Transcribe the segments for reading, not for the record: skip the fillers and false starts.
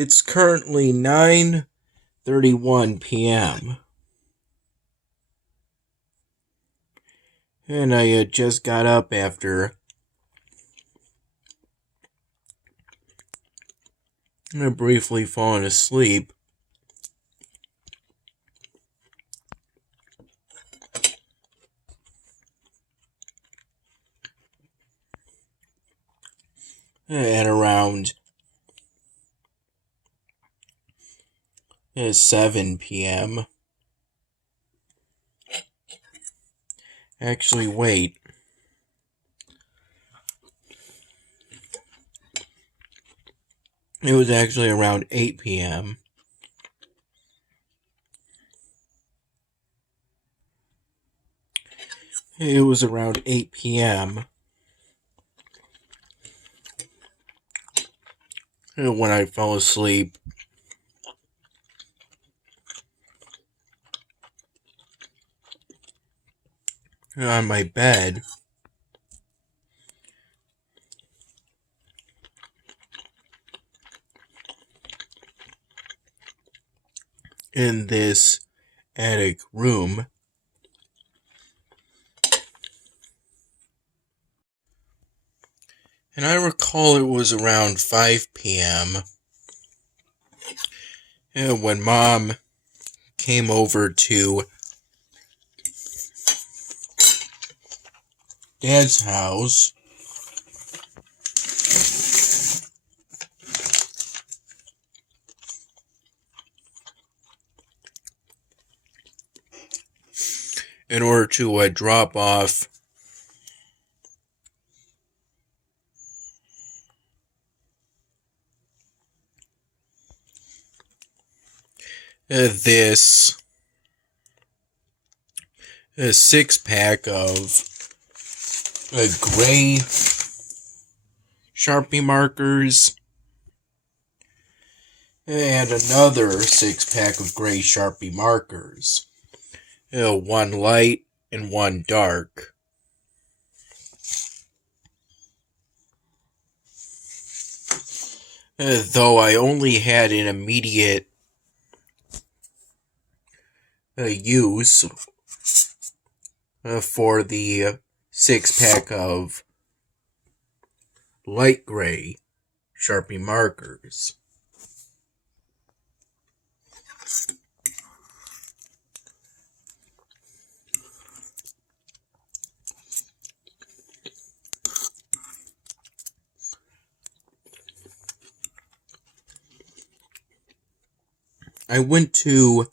It's currently 9:31 p.m. And I just got up after briefly falling asleep. At around 7 p.m. Actually, wait. It was actually around 8 p.m. It was around 8 p.m. when I fell asleep. On my bed. In this attic room. And I recall it was around 5 p.m. when Mom came over to Dad's house. In order to drop off this 6-pack of gray Sharpie markers and another 6-pack of gray Sharpie markers. One light and one dark. Though I only had an immediate use for the 6-pack of light gray Sharpie markers. I went to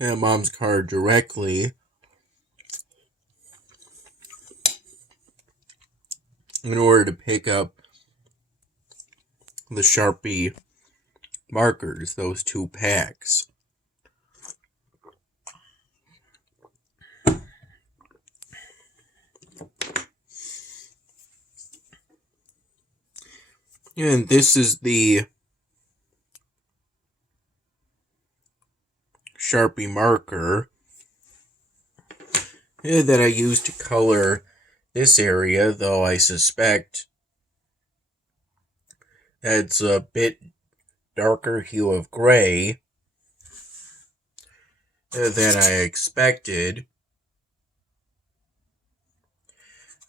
Mom's car directly in order to pick up the Sharpie markers, those 2 packs. And this is the Sharpie marker that I use to color this area, though I suspect it's a bit darker hue of gray than I expected.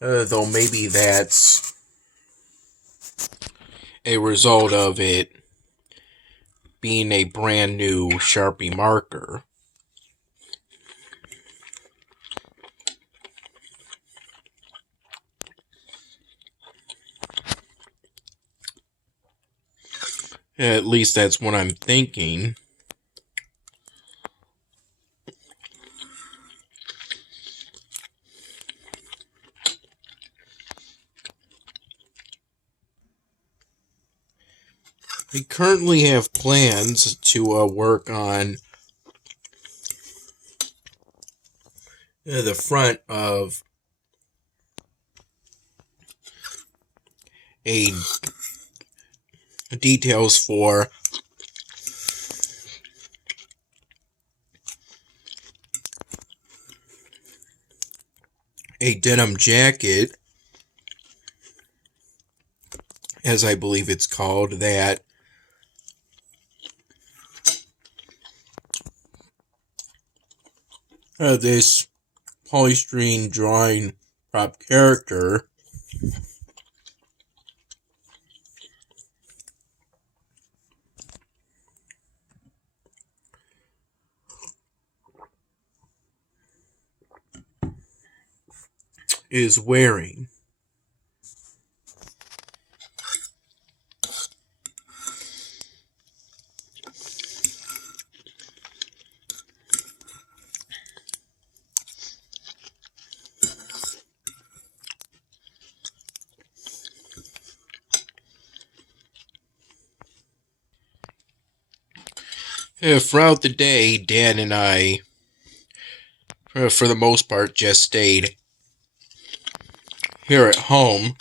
Though maybe that's a result of it being a brand new Sharpie marker. At least that's what I'm thinking. I currently have plans to work on the front of a details for a denim jacket as I believe it's called, that this polystyrene drawing prop character is wearing. Throughout the day, Dan and I, for the most part, just stayed here at home.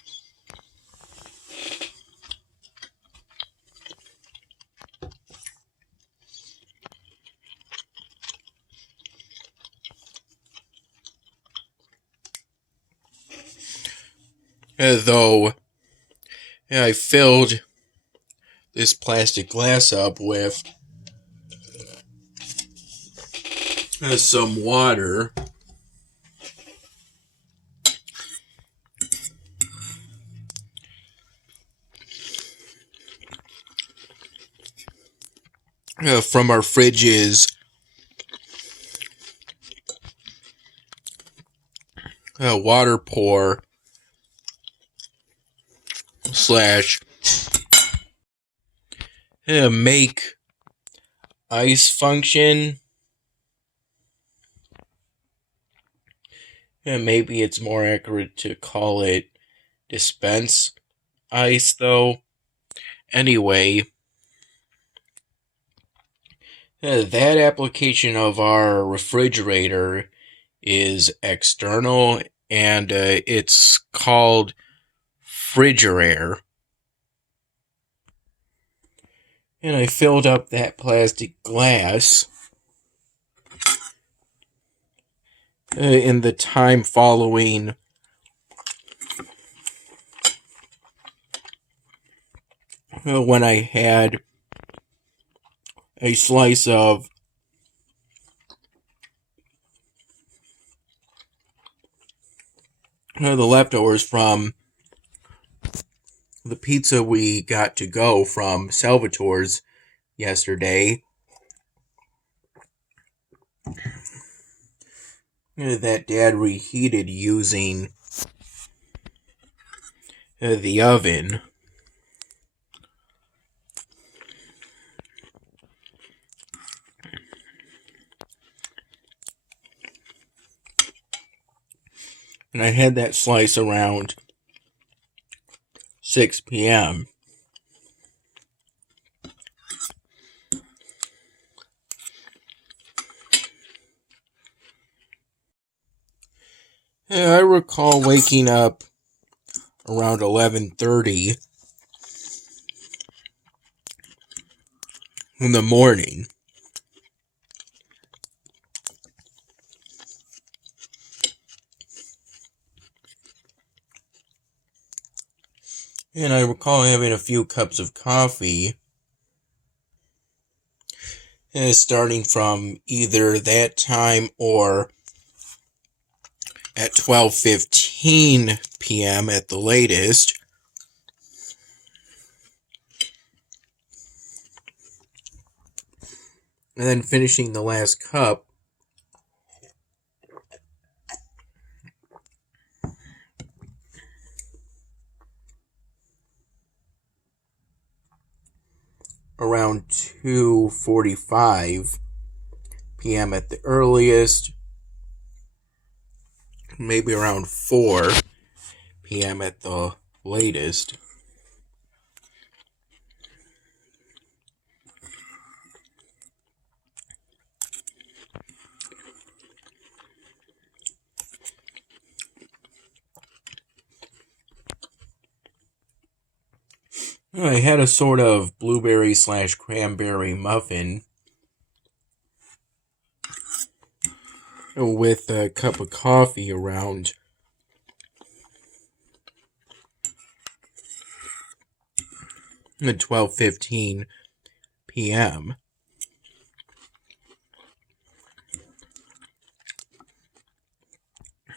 Though I filled this plastic glass up with some water. From our fridge's water pour slash make ice function. Maybe it's more accurate to call it dispense ice, though. Anyway, that application of our refrigerator is external, and it's called Frigidaire. And I filled up that plastic glass in the time following when I had a slice of the leftovers from the pizza we got to go from Salvatore's yesterday. That Dad reheated using the oven. And I had that slice around 6 p.m. I recall waking up around 11:30 in the morning. And I recall having a few cups of coffee, starting from either that time or at 12:15 p.m. at the latest. And then finishing the last cup around 2:45 p.m. at the earliest, maybe around 4 p.m. at the latest. I had a sort of blueberry / cranberry muffin with a cup of coffee around at 12:15 p.m.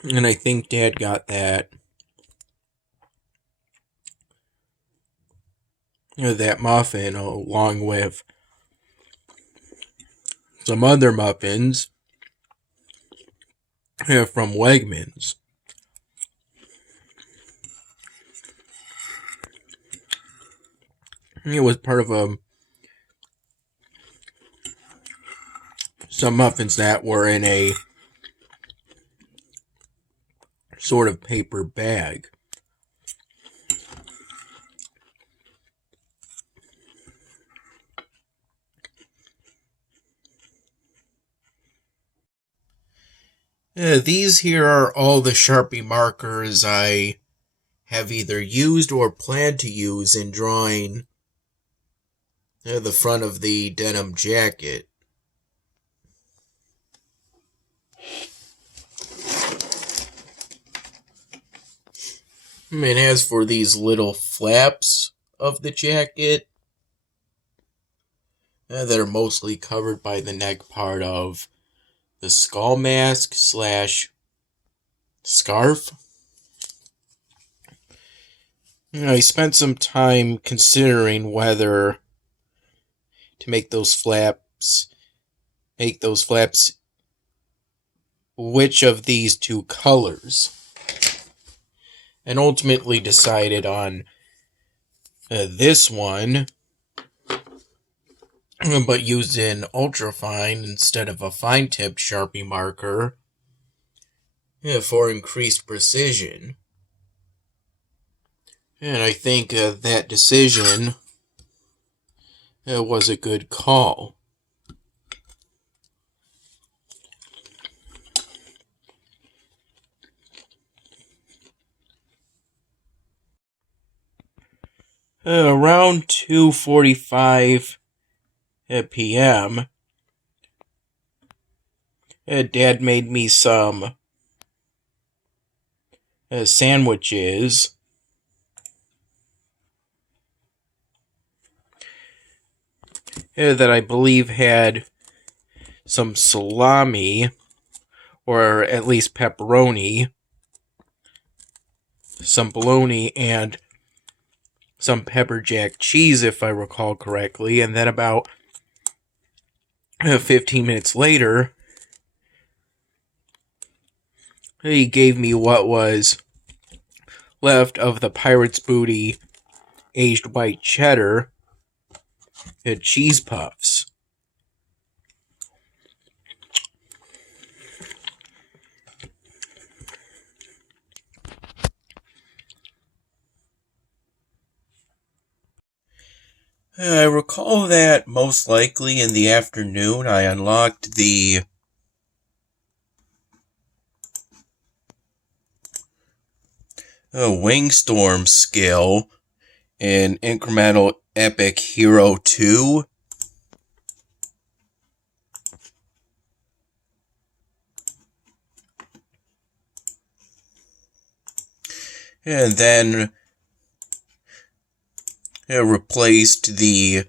And I think Dad got that that muffin along with some other muffins from Wegmans. It was part of some muffins that were in a sort of paper bag. These here are all the Sharpie markers I have either used or plan to use in drawing the front of the denim jacket. And as for these little flaps of the jacket, that are mostly covered by the neck part of the skull mask / scarf. I spent some time considering whether to make those flaps which of these two colors, and ultimately decided on this one, but used an ultrafine instead of a fine-tipped Sharpie marker for increased precision. And I think that decision was a good call. Around 2:45 p.m., Dad made me some sandwiches. That I believe had some salami, or at least pepperoni, some bologna, and some pepper jack cheese, if I recall correctly. And then about 15 minutes later, he gave me what was left of the Pirate's Booty aged white cheddar cheese puffs. I recall that most likely in the afternoon I unlocked the Wingstorm skill in Incremental Epic Hero 2. And then replaced the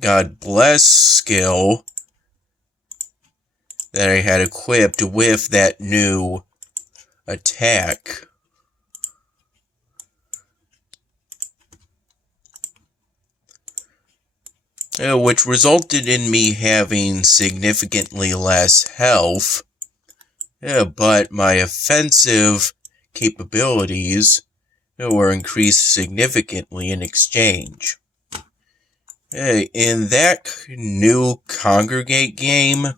God Bless skill that I had equipped with that new attack. Which resulted in me having significantly less health, but my offensive capabilities were increased significantly in exchange. In that new Congregate game,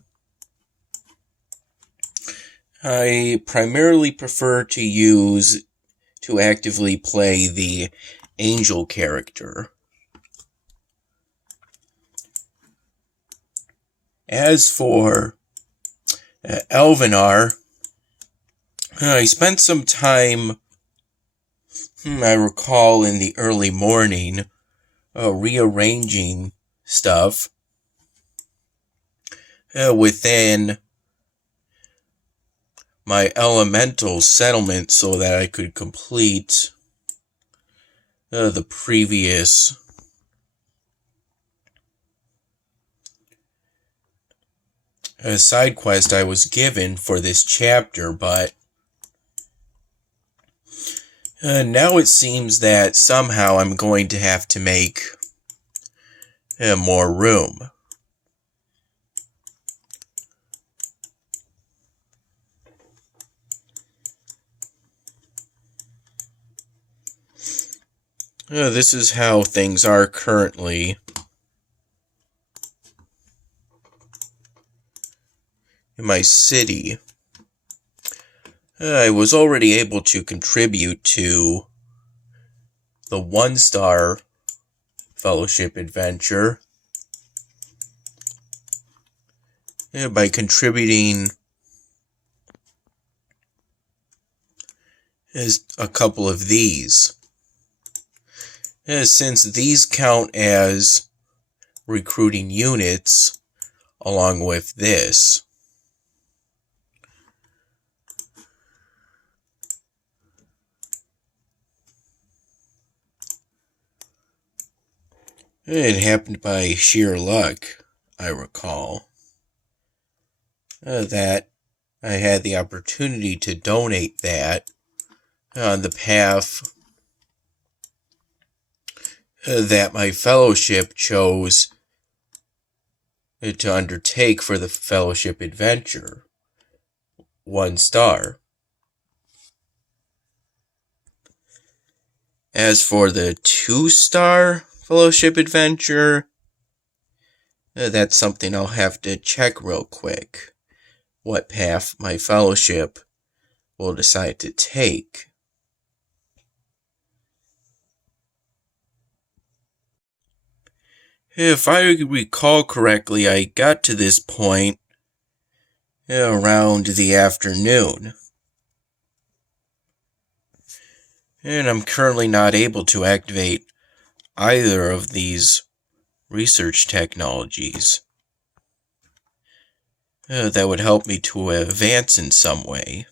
I primarily prefer to actively play the Angel character. As for Elvenar, I spent some time, I recall in the early morning, rearranging stuff within my elemental settlement so that I could complete the previous side quest I was given for this chapter, but now it seems that somehow I'm going to have to make more room. This is how things are currently in my city. I was already able to contribute to the 1-star fellowship adventure by contributing a couple of these. Since these count as recruiting units along with this. It happened by sheer luck, I recall, that I had the opportunity to donate that on the path that my fellowship chose to undertake for the fellowship adventure. 1 star. As for the 2-star fellowship adventure, that's something I'll have to check real quick. What path my fellowship will decide to take. If I recall correctly, I got to this point around the afternoon. And I'm currently not able to activate either of these research technologies that would help me to advance in some way.